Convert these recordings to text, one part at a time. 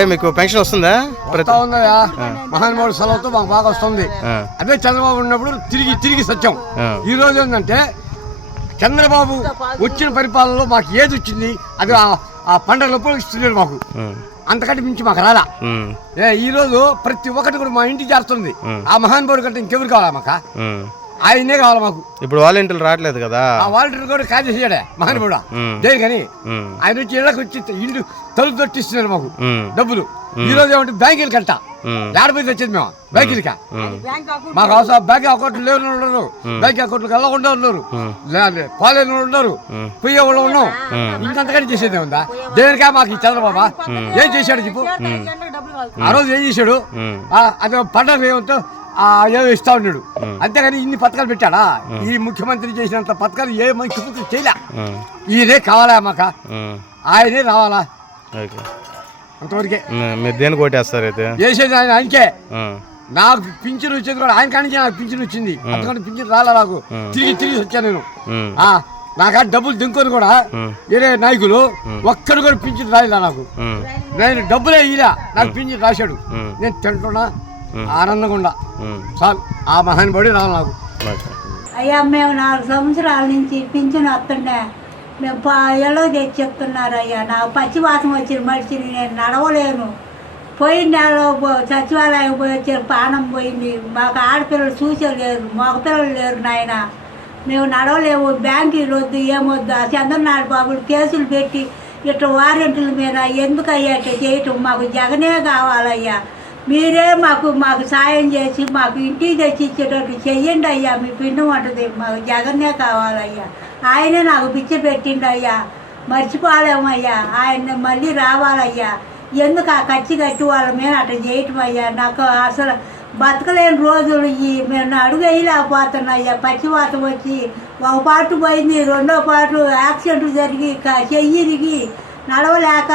బాబాయ్ మీకు పెన్షన్ వస్తుందా? ప్రతి ఉందయ్యా. మహానుభావుడు సెలవుతో మాకు బాగా వస్తుంది. అదే చంద్రబాబు ఉన్నప్పుడు తిరిగి తిరిగి సత్యం. ఈ రోజు ఏంటంటే చంద్రబాబు వచ్చిన పరిపాలనలో మాకు ఏది వచ్చింది అది ఆ- పండుగలప్పుడు ఇస్తున్నారు మాకు. అంతకంటే మించి మాకు రాలా. ఏ ఈ రోజు ప్రతి ఒక్కటి కూడా మా ఇంటికి చేరుతుంది. ఉమ్. ఆ మహానుభావుడు కంటే ఇంకెవరు కావాలా మాకు. ఆయనే కావాలి మాకు. ఇప్పుడు వాలంటీర్లు రావట్లేదు కదా? ఆ వాలంటీర్ కూడా కాజేసాడే మహానుభావుడు. ఉమ్, దేనికని ఉమ్, ఆయన వచ్చి ఇళ్ళకి వచ్చి ఇల్లు తలుపు తొట్టిస్తున్నారు మాకు. డబ్బులు. ఈ రోజు ఏమంటే బ్యాంకులు కంట ఉమ్, ఏడపోయి తెచ్చేది మేము? బ్యాంకులకా? మాకు అవసరం. బ్యాంక్ అకౌంట్లు లేని ఉన్నారు. బ్యాంక్ అకౌంట్లకు వెళ్ళకుండా ఉన్నారు. పోలేని వాళ్ళు ఉన్నారు. ఉమ్. పోయే వాళ్ళు ఉన్నాం. ఇంకంతకంటే చేసేది ఉందా దేనికా మాకు ఈ చంద్రబాబా? ఏం చేశాడు చెప్పు? ఆ రోజు ఏం చేశాడు? అదే పండగ ఏమంతో ఆ ఏదో ఇస్తా ఉన్నాడు. అంతేగాని ఇన్ని పథకాలు పెట్టాడా? ఈ ముఖ్యమంత్రి చేసినంత పథకాలు ఏ ముఖ్యమంత్రి చేయలే. ఈయనే కావాలా మాక? ఆయనే రావాలా? అంతవరకే. మీరు అయితే? చేసేది ఆయన ఆయనకే. నాకు పింఛన్ వచ్చేది కూడా ఆయన కానించి నాకు పింఛన్ వచ్చింది. అందుకని పింఛన్ రాలా నాకు. తిరిగి తిరిగి వచ్చాను నేను. నాకు ఆ డబ్బులు దింకొని కూడా వేరే నాయకులు ఒక్కడు కూడా పింఛన్ రాయలే నాకు. నేను డబ్బులే ఇలా నాకు పింఛన్ రాశాడు. నేను తింటున్నా ఆనందంగా ఉండా ఉమ్, చాలు ఆ మహానుభావుడు రావాలి నాకు. అయ్యా మేము నాలుగు సంవత్సరాల నుంచి పింఛన్ వస్తుండే మేము పా ఎల్లో తెచ్చి చెప్తున్నారు అయ్యా. నాకు పచ్చివాసన వచ్చిన మనిషిని నేను నడవలేను. పోయిన నెలలో సచివాలయం పోయి వచ్చే పానం పోయింది. మాకు ఆడపిల్లలు చూసేలేరు మగపిల్లలు లేరు నాయన. మేము నడవలేము బ్యాంకీలు వద్దు ఏమొద్దు. ఆ చంద్రనాథ్ బాబులు కేసులు పెట్టి ఇట్లా వారెంట్ల మీద ఎందుకు అయ్యా ఇట్లా చేయటం? మాకు జగనే కావాలయ్యా. మీరే మాకు మాకు సాయం చేసి మాకు ఇంటికి తెచ్చి ఇచ్చేటట్టు చెయ్యండి అయ్యా. మీ పిండి ఉంటుంది మాకు జగన్నే కావాలయ్యా. ఆయనే నాకు పిచ్చి పెట్టిండు అయ్యా మర్చిపోలేమయ్యా. ఆయన మళ్ళీ రావాలయ్యా. ఎందుకు ఆ ఖర్చు కట్టి వాళ్ళ మీద అట్లా చేయటం అయ్యా నాకు అసలు బతకలేని రోజులు ఈ మేము అడుగు వేయలేకపోతున్నాయ్యా పచ్చివాతం వచ్చి ఒక పాటు పోయింది రెండో పాటు యాక్సిడెంట్ జరిగి క- చెయ్యి నడవలేక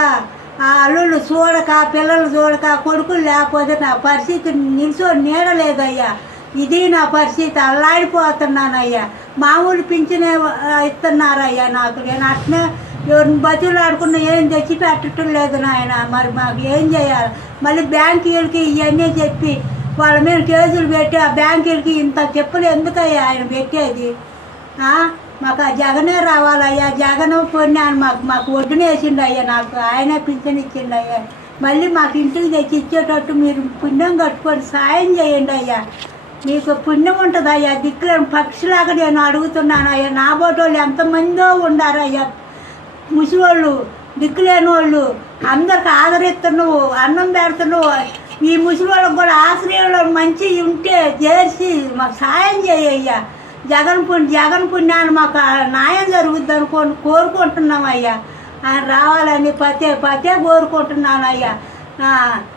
ఆ అల్లుళ్ళు చూడక పిల్లలు చూడక కొడుకులు లేకపోతే నా పరిస్థితి నిల్చో నీడలేదయ్యా. ఇది నా పరిస్థితి అల్లాడిపోతున్నానయ్యా. మామూలు పింఛనే ఇస్తున్నారయ్యా నాకు. నేను అట్నే ఎవరిని బతులు ఆడుకున్న ఏం తెచ్చి పెట్టడం లేదు నాయన. మరి మాకు ఏం చేయాలి? మళ్ళీ బ్యాంకీలకి ఇవన్నీ చెప్పి వాళ్ళ మీద కేసులు పెట్టి ఆ బ్యాంకీలకి ఇంత చెప్పులు ఎందుకయ్యా ఆయన పెట్టేది? మాకు ఆ జగనే రావాలయ్యా. జగన్ పొన్నాను మాకు మాకు ఒడ్డున వేసిండు అయ్యా నాకు ఆయనే పింఛన్ ఇచ్చిండు అయ్యా మళ్ళీ మాకు ఇంటికి తెచ్చి ఇచ్చేటట్టు మీరు పుణ్యం కట్టుకొని సాయం చేయండి అయ్యా మీకు పుణ్యం ఉంటుంది అయ్యా దిక్కులేని పక్షిలాగా నేను అడుగుతున్నాను అయ్యా నా బోటోళ్ళు ఎంతమందో ఉండారయ్యా. ముసలోళ్ళు దిక్కులేని వాళ్ళు అందరికి ఆదరిస్తున్నావు అన్నం పెడుతున్నావు. ఈ ముసలోళ్ళకి కూడా ఆశ్రయంలో మంచి ఉంటే చేసి మాకు సాయం చేయ్యా జగన్ పుణ్య జగన్ పుణ్యాన్ని మాకు న్యాయం జరుగుద్ది అనుకోని కోరుకుంటున్నాం అయ్యా ఆయన రావాలని పతే పతే కోరుకుంటున్నాను అయ్యా